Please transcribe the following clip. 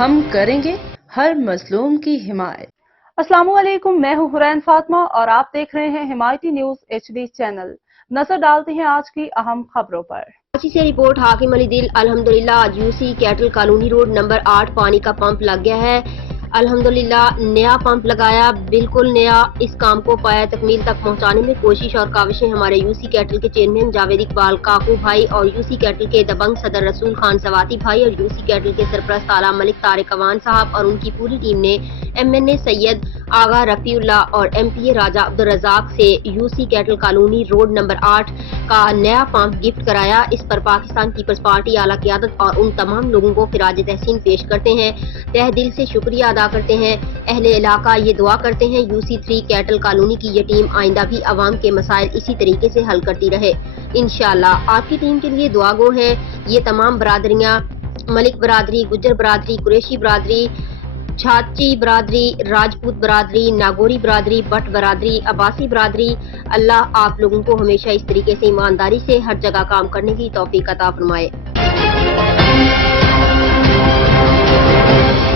ہم کریں گے ہر مظلوم کی حمایت۔ السلام علیکم، میں ہوں حرین فاطمہ اور آپ دیکھ رہے ہیں حمایتی نیوز HD چینل۔ نظر ڈالتے ہیں آج کی اہم خبروں پر۔ کراچی سے رپورٹ حاکم علی دل۔ الحمدللہ آج UC cattle colony road number 8 پانی کا پمپ لگ گیا ہے۔ الحمدللہ نیا پمپ لگایا، بالکل نیا۔ اس کام کو پایہ تکمیل تک پہنچانے میں کوشش اور کاوشیں ہمارے UC کیٹل کے چیئرمین جاوید اقبال کاکو بھائی اور UC کیٹل کے دبنگ صدر رسول خان سواتی بھائی اور UC کیٹل کے سرپرست اعلیٰ ملک طارق عوان صاحب اور ان کی پوری ٹیم نے MNA سید آغا رفیع اللہ اور MPA راجہ عبدالرزاق سے UC cattle colony road number 8 کا نیا پمپ گفٹ کرایا۔ اس پر پاکستان پیپلز پارٹی اعلیٰ قیادت اور ان تمام لوگوں کو خراج تحسین پیش کرتے ہیں، تہ دل سے شکریہ ادا کرتے ہیں۔ اہل علاقہ یہ دعا کرتے ہیں UC3 کیٹل کالونی کی یہ ٹیم آئندہ بھی عوام کے مسائل اسی طریقے سے حل کرتی رہے انشاءاللہ۔ آپ کی ٹیم کے لیے دعا گو ہیں یہ تمام برادریاں، ملک برادری، گجر برادری، قریشی برادری، چھاچی برادری، راجپوت برادری، ناگوری برادری، بٹ برادری، عباسی برادری۔ اللہ آپ لوگوں کو ہمیشہ اس طریقے سے ایمانداری سے ہر جگہ کام کرنے کی توفیق عطا فرمائے۔